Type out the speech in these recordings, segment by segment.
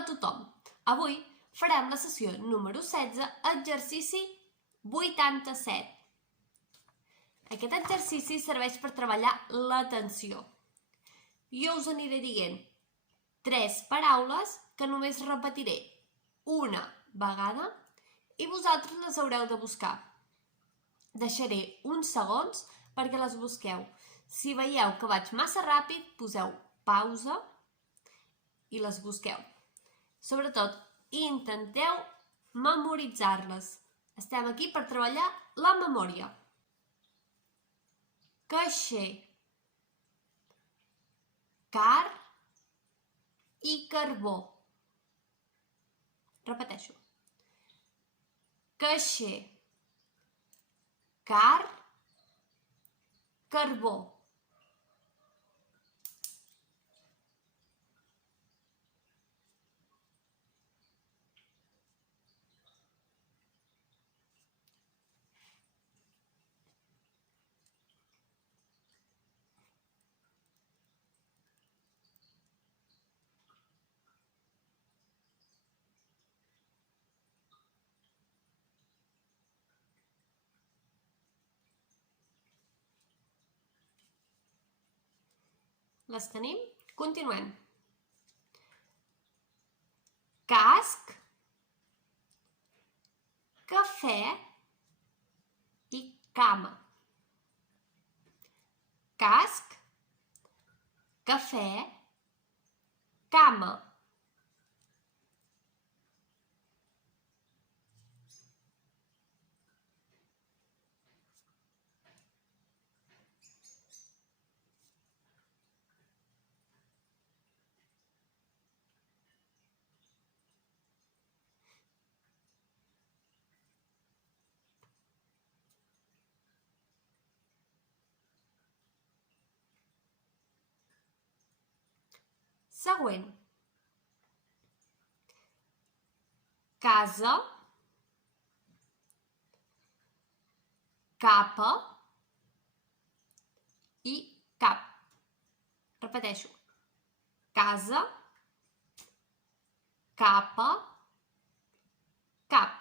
Hola a tothom! Avui farem la sessió número 16, exercici 87. Aquest exercici serveix per treballar l'atenció. Jo us aniré dient 3 paraules que només repetiré una vegada i vosaltres les haureu de buscar. Deixaré uns segons perquè les busqueu. Si veieu que vaig massa ràpid, poseu pausa i les busqueu. Sobretot, intenteu memoritzar-les. Estem aquí per treballar la memòria. Caixer, car i carbó. Repeteixo. Caixer, car, carbó. Les tenim? Continuem. Casc, cafè i cama. Casc, cafè, cama. Següent. Casa, capa i cap. Repeteixo. Casa, capa, cap.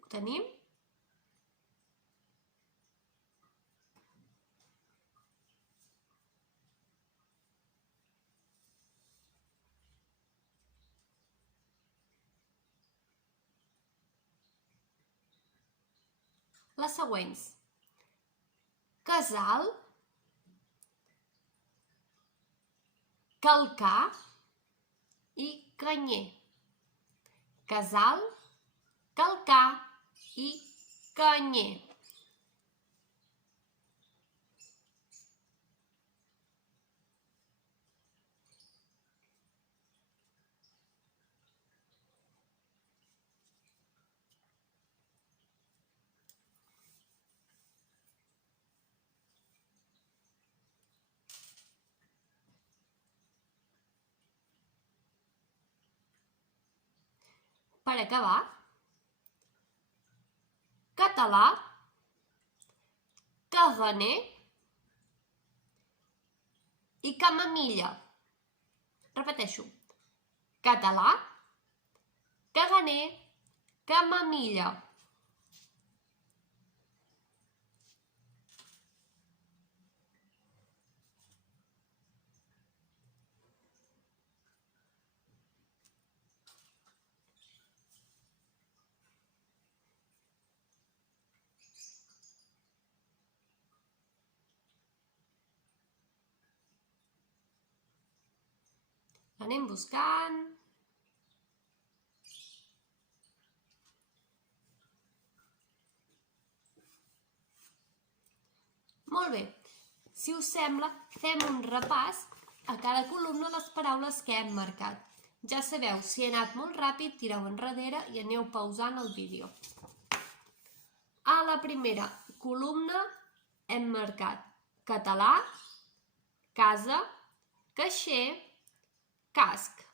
Ho tenim? Les següents. Casal, calcar i canyer. Casal, calcar i canyer. Per acabar, català, caganer i camamilla. Repeteixo. Català, caganer, camamilla. Anem buscant. Molt bé. Si us sembla, fem un repàs a cada columna les paraules que hem marcat. Ja sabeu, si he anat molt ràpid, tireu enrere i aneu pausant el vídeo. A la primera columna hem marcat català, casa, caixer, casc.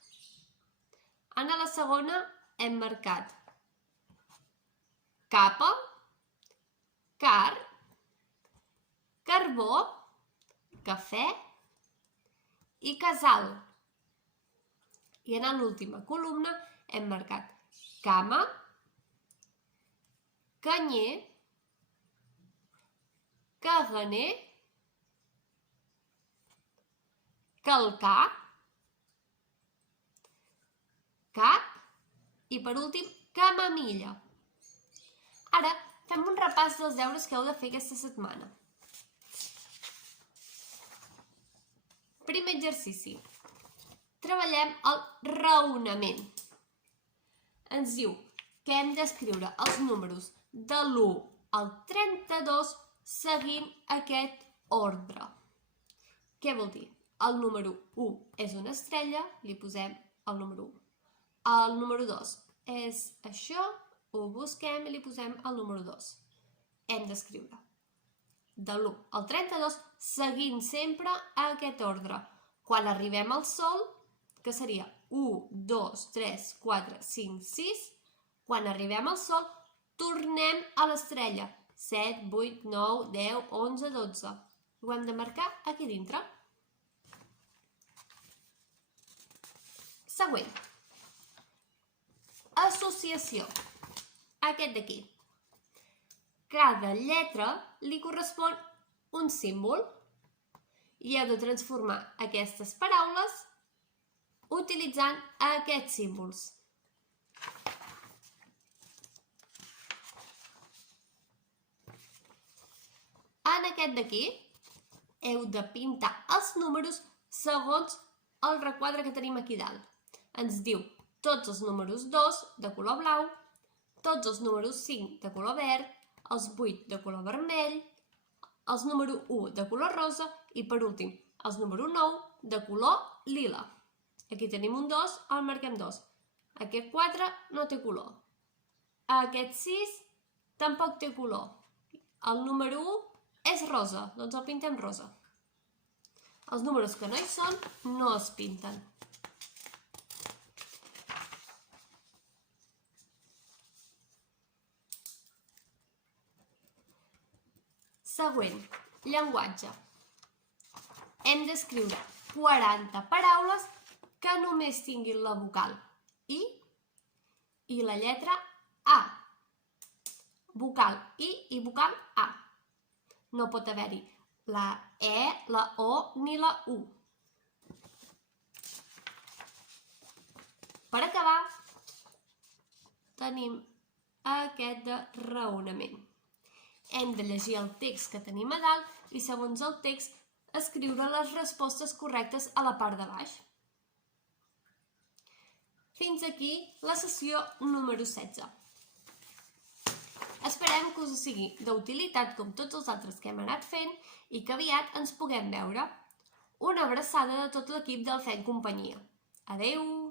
En la segona hem marcat capa, car, carbó, cafè i casal. I en l'última columna hem marcat cama, canyer, caganer, calcar, cap i per últim camamilla. Ara fem un repàs dels deures que heu de fer aquesta setmana. Primer exercici. Treballem el raonament. Ens diu que hem d'escriure els números de l'1 al 32 seguint aquest ordre. Què vol dir? El número 1 és una estrella, li posem el número 1. El número 2 és això, ho busquem i li posem el número 2. Hem d'escriure de l'1 al 32 seguint sempre aquest ordre. Quan arribem al sol, que seria 1, 2, 3, 4, 5, 6, quan arribem al sol, tornem a l'estrella. 7, 8, 9, 10, 11, 12. Ho hem de marcar aquí dintre. Següent. Associació. Aquest d'aquí. Cada lletra li correspon un símbol i heu de transformar aquestes paraules utilitzant aquests símbols. En aquest d'aquí heu de pintar els números segons el requadre que tenim aquí dalt. Ens diu tots els números 2 de color blau, tots els números 5 de color verd, els 8 de color vermell, els número 1 de color rosa i per últim els número 9 de color lila. Aquí tenim un 2, el marquem 2. Aquest 4 no té color. Aquest 6 tampoc té color. El número 1 és rosa, doncs el pintem rosa. Els números que no hi són no es pinten. Següent, llenguatge. Hem d'escriure 40 paraules que només tinguin la vocal I i la lletra A. Vocal I i vocal A. No pot haver-hi la E, la O ni la U. Per acabar, tenim aquest de raonament. Hem de llegir el text que tenim a dalt i, segons el text, escriure les respostes correctes a la part de baix. Fins aquí la sessió número 16. Esperem que us sigui d'utilitat com tots els altres que hem anat fent i que aviat ens puguem veure. Una abraçada de tot l'equip del Fent Companyia. Adeu!